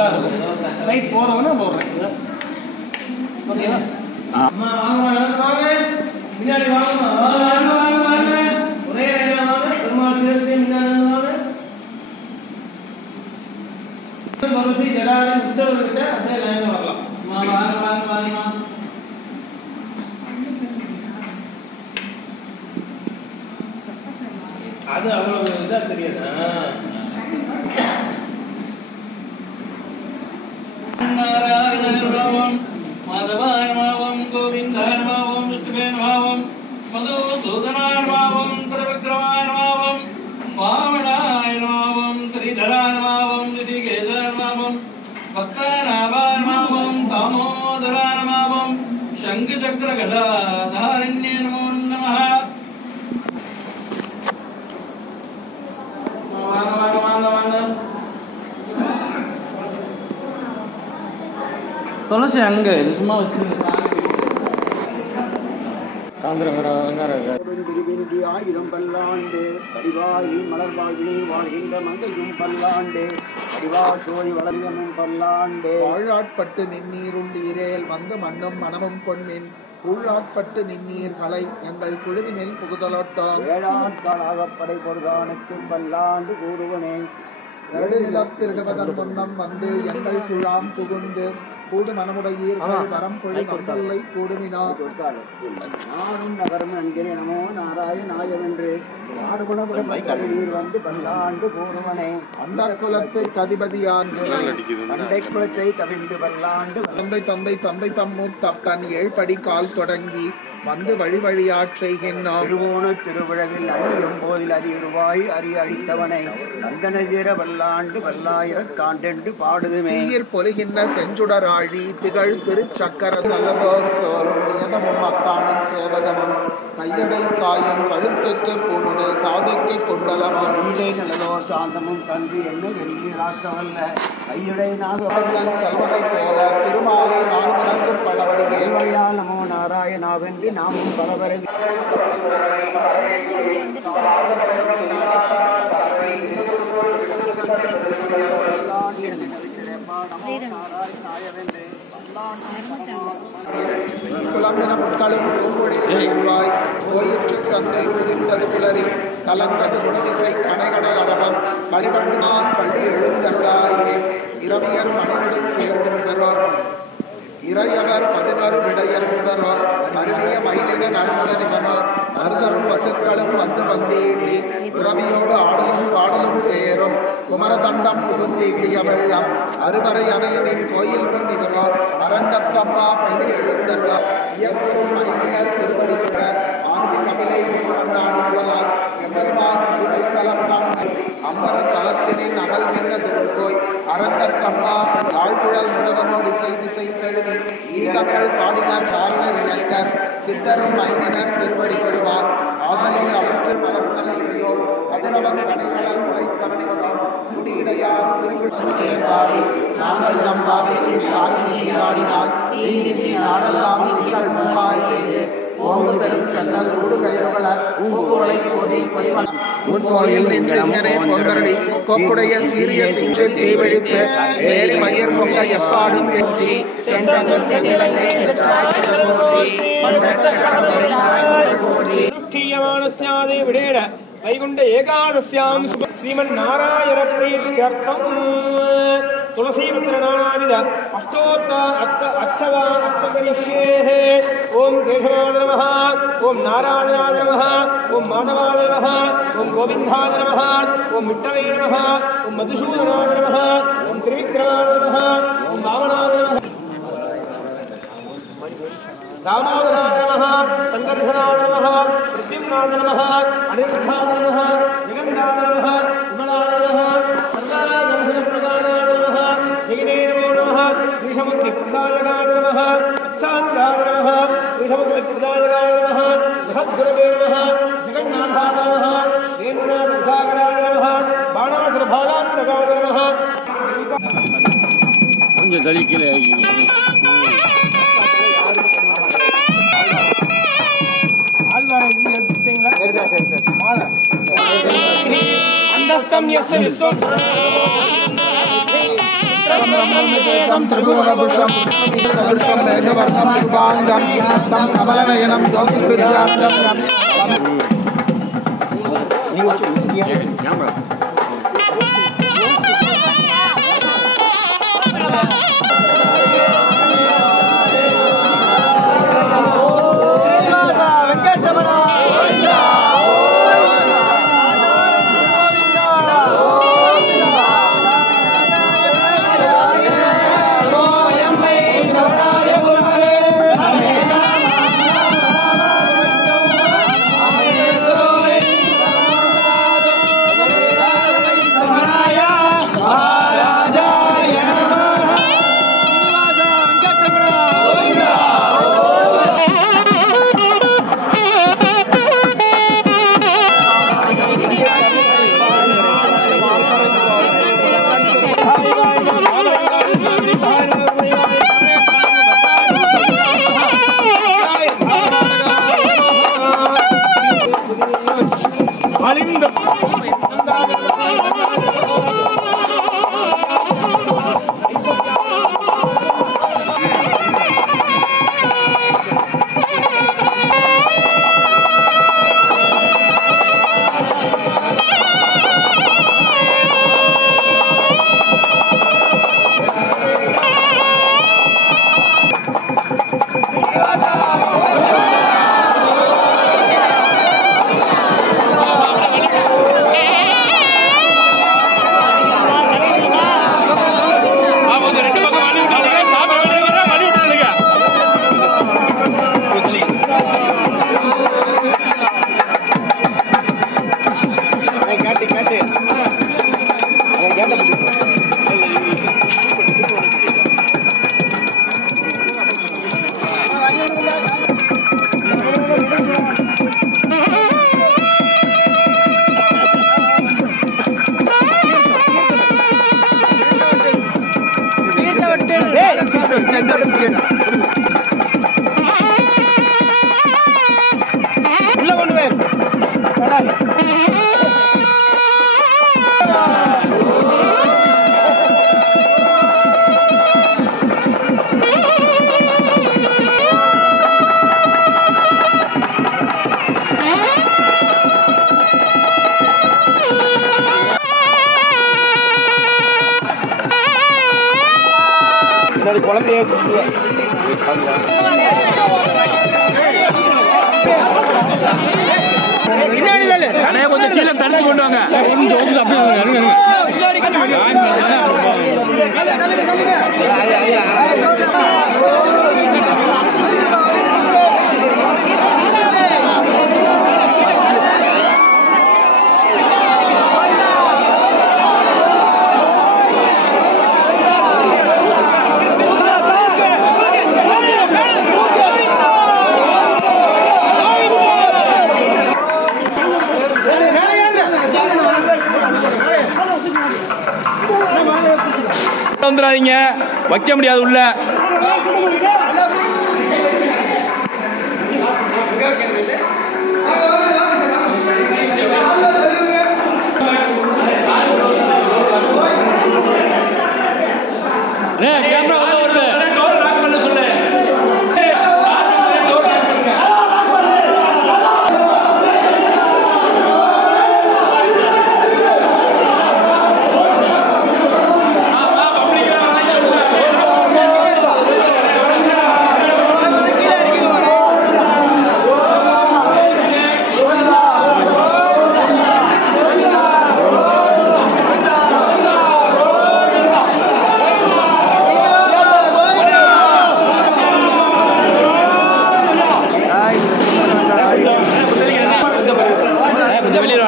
நல்லா இருக்கும். நைட் போகிறவங்க போடுறேன். ஓகேவா? முன்னாடி வாங்க ஒரே வாங்க பெருமாள் சேர்த்து முன்னாடி வாங்க ஜடாரி உற்சவர்கிட்ட அதே லைன் வரலாம். வாங்க அது அவ்வளவு இதா தெரியாது. மாதவான்மாவம் கோவிந்தான்மாவம் விஷ்ணுவேன்மாவம் மதுசூதனான்மாவம் திரவிக்ரமான்மாவம் வாமனாயன்மாவம் ஸ்ரீதரான்மாவம் ரிஷிகேதான்மாவம் பக்தானாபான்மாவம் தாமோதரான்மாவம் சங்கு சக்கர கதாதாரண்யே நமோ நமः. துளசி அங்க சும்மா வச்சு ஆயிரம் பல்லாண்டு கடிவாயி மலர்வாழி வாழ்கின்ற மங்கையும் பல்லாண்டு கடிவாசோய் வளர்ந்தமும் பல்லாண்டு வாழாட்பட்டு நின்னீருள்ளீரேல் வந்து மண்ணும் மனமும் பொன்னின் உள்ளாட்பட்டு நின்னீர் கலை எங்கள் குழுவினில் புகுதலோட்டோம் ஏழாட்களாகப்படை பொருதானுக்கு பல்லாண்டு கூறுவனே நெடுநிலத்திருடுவதன் முன்னம் வந்து எங்கள் குழாம் புகுந்து கூடு மனமுடையீர்கள் வரம் கொழி கொண்டல்லை கூடுமினா நானும் நகரம் என்கிறேன் நமோ நாராயணாயவென்று நாடுகுணபுரீர் வந்து பல்லாண்டு கூறுவனே அந்த குலத்து கதிபதியான் அண்டை குலத்தை கவிழ்ந்து பல்லாண்டு தம்பை பம்பை பம்பை பம்மூத்தப்பன் ஏழ்படி கால் தொடங்கி வந்து வழி வழியாற் செய்கின்றோம். திருவோண திருவிழவில் அன்னியும் போதில் அறியுருவாய் அறிய அழித்தவனை நந்தனகிர வல்லாண்டு வல்லாயிரத்தாண்டென்று பாடுதுமே. தீயிற் பொலிகின்ற செஞ்சுடராழி திகழ் திருச்சக்கர நல்லதோர் சோறும் நியதமும் அத்தானின் சேவகமும் கையடை காயும் கழுத்துக்கு பூணுடு காவிக்கு குண்டலமும் உள்ளே நல்லதோர் சாந்தமும் தந்து என்ன வெளியீராக்கவல்ல கையுடை நாகவல்லன் செல்வனை போல திருமாலை நான் வணங்கும் பலவடியே வழியால் நமோ நாராயணாவென்று நாமும் பரவரவி புலம்பின மக்களும் பூமொழிவாய் போயிற்று தந்தை புதிர்ந்தது புலரி கலந்தது குணதிசை கனைகடல் அரவம் பழிவண்டு நான் பள்ளி எழுந்தல்லாயே இரவியர் மணிநெடுப்பேரிடுமிவரோ இறையவர் 11 விடையர் இவரோ அருவிய மயிலின நறுமுதனிவனோ மருதரும் பசுக்களும் வந்து வந்தீண்டி உறவியோடு ஆடலும் பாடலும் தேரும் குமரதண்டம் புகுந்தீண்டிய வெள்ளம் அறுவரை அணையனின் கோயில் பண்ணிவரோ அரண்டத்தம்மா பள்ளி எழுந்தல்லா இயக்கும் மயிலினர் திருவடிக்க ஆனதி கபிலை கொண்டாடி புலலார் எம்பெருமான் படிவை கலப்பான் அம்பர தலத்தினின் அகல்கின்ற திருக்கோய் அரண்டத்தம்மா யாழ்குழல் முழவமோடு செய்தி கழுவி ஈதங்கள் பாடினர் காரணர் இயல்கர் சித்தரும் மைனினர் திருவடி கொள்வார் ஆதலில் அவற்று மலர்த்தலை இவையோ அதிரவன் கடைகளல் வைத்தவனிவதோ குடியிடையார் சிறுவிடாடி நாங்கள் நம்பாவைக்கு சாட்சி நீராடினால் தீங்கின்றி நாடெல்லாம் திங்கள் மும்மாறி பெய்து ஓங்கு பெரும் சென்னல் ஊடுகயறுகள ஊங்குவளை கோதி பொறிவனம் உன் கோயில் நின்றே பொங்கரடி கோப்புடைய சீரிய சிஞ்சு தீவிழித்து வேறு மயிர் பொங்க எப்பாடும் வெற்றி வைகுண்ட ஏகாதசியாம் ஸ்ரீமன்னாராயண பிரீத்யர்த்தம் तुलसीमन्त्रनानाविध अष्टोत्तर ओम केशवाय नमः, ओम नारायणाय नमः, ओम माधवाय नमः, ओम गोविन्दाय नमः, ओम विट्ठले नमः, ओम मधुसूदनाय नमः, ओम त्रिविक्रमाय नमः, ओम वामनाय नमः, दामोदराय नमः, संकर्षणाय नमः, प्रद्युम्नाय नमः, अनिरुद्धाय नमः, जगन्नाय नमः, विमलाय नमः, जगिने नमो नमः, ऋषमुद्रिप्रदायकाय नमः, अच्छाङ्गाय नमः, ऋषमुद्रिप्रदायकाय नमः, जगद्गुरवे नमः, जगन्नाथाय नमः, वेणुनाथाय नमः, बाणासुरभागान्तकाय नमः. கொஞ்சம் தலிக்கல அண்டஸ்தம் எஸ் விஸ்வம் ब्रह्मोन्नतेकं त्रिभुवनभूषं सदृशं मेघवर्णं शुभाङ्गं तं कमलनयनं योगिविद्यार्थं கொஞ்சம் கீழே தடுத்து கொண்டு வாங்க. வந்துடாதீங்க, வைக்க முடியாது உள்ள.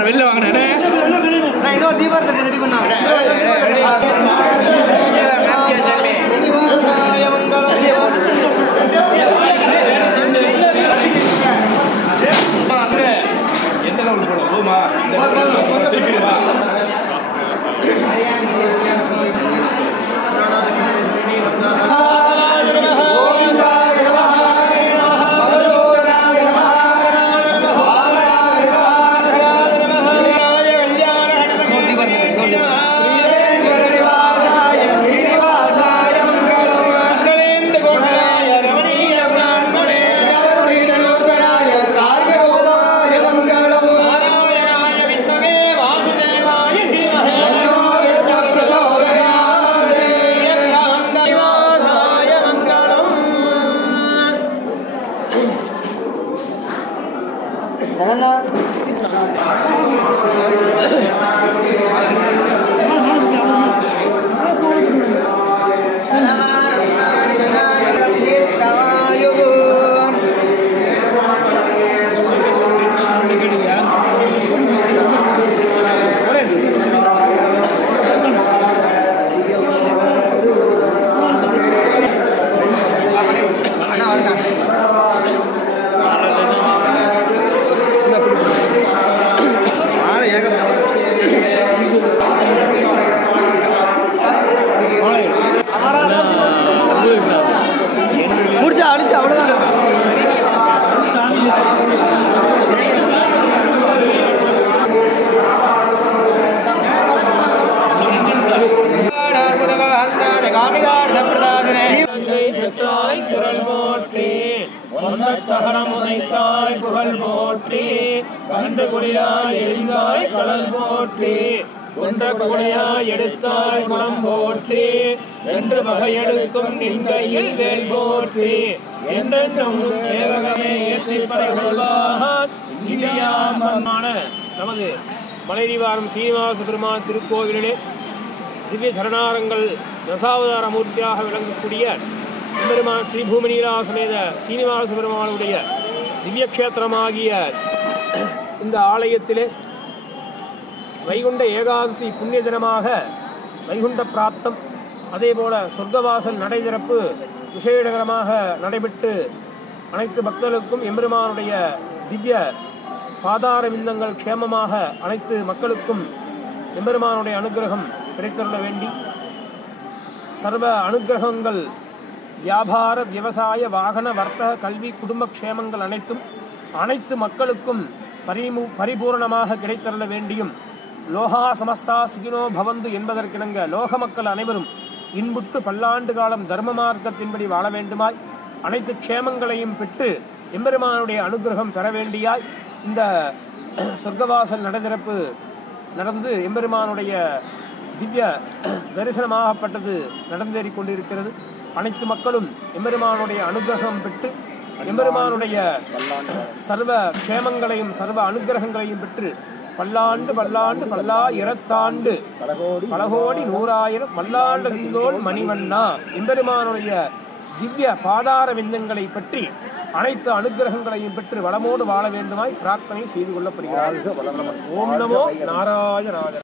வெளியில வாங்க. இன்னொரு தீபாவளி ரெடி பண்ணாங்க. கரம் உதைத்தாய் புகழ் போற்றி கண்டு குளிராய் எரிந்தாய் கடல் போற்றி கொண்ட குடையாய் எடுத்தாய் குணம் போற்றி என்று வகையெடுக்கும் நின் கையில் வேல் போற்றி என்றென்றும் சேவகமே நமது மலைநிவாரம் சீனிவாச பெருமான் திருக்கோவிலிலே திவ்ய சரணாரங்கள் தசாவதார மூர்த்தியாக விளங்கக்கூடிய பெருமான் ஸ்ரீ பூமி நீலாசமேத சீனிவாச பெருமானுடைய திவ்ய கஷேத்திரமாகிய இந்த ஆலயத்திலே வைகுண்ட ஏகாதசி புண்ணிய தினமாக வைகுண்ட பிராப்தம் அதேபோல சொர்க்கவாசல் நடை திறப்பு விசேடகரமாக நடைபெற்று அனைத்து பக்தர்களுக்கும் எம்பெருமானுடைய திவ்ய பாதார விந்தங்கள் க்ஷேமமாக அனைத்து மக்களுக்கும் எம்பெருமானுடைய அனுகிரகம் கிடைத்தருள வேண்டி சர்வ அனுகிரகங்கள் வியாபார விவசாய வாகன வர்த்தக கல்வி குடும்ப க்ஷேமங்கள் அனைத்து மக்களுக்கும் பரிபூர்ணமாக கிடைத்தருள வேண்டியும் லோகா சமஸ்தா சுகினோ பவந்து என்பதற்கிணங்க லோக மக்கள் அனைவரும் இன்புற்று பல்லாண்டு காலம் தர்ம மார்க்கத்தின்படி வாழ வேண்டுமாய் அனைத்து க்ஷேமங்களையும் பெற்று எம்பெருமானுடைய அனுகிரகம் பெற வேண்டியாய் இந்த சொர்க்கவாசல் நடைதிறப்பு நடந்து எம்பெருமானுடைய திவ்ய தரிசனமாகப்பட்டது நடந்தேறிக் கொண்டிருக்கிறது. அனைத்து மக்களும் எம்பெருமானுடைய அனுகிரகம் பெற்று எம்பெருமானுடைய சர்வ க்ஷேமங்களையும் சர்வ அனுகிரகங்களையும் பெற்று பல்லாண்டு பல்லாண்டு பல்லாயிரத்தாண்டு பல கோடி நூறாயிரம் மல்லாண்டோள் மணிவண்ணா எம்பெருமானுடைய திவ்ய பாதார விந்தங்களை பற்றி அனைத்து அனுகிரகங்களையும் பெற்று வளமோடு வாழ வேண்டுமாய் பிரார்த்தனை செய்து கொள்ளப்படுகிறார்கள். ஓம் நமோ நாராயணாய.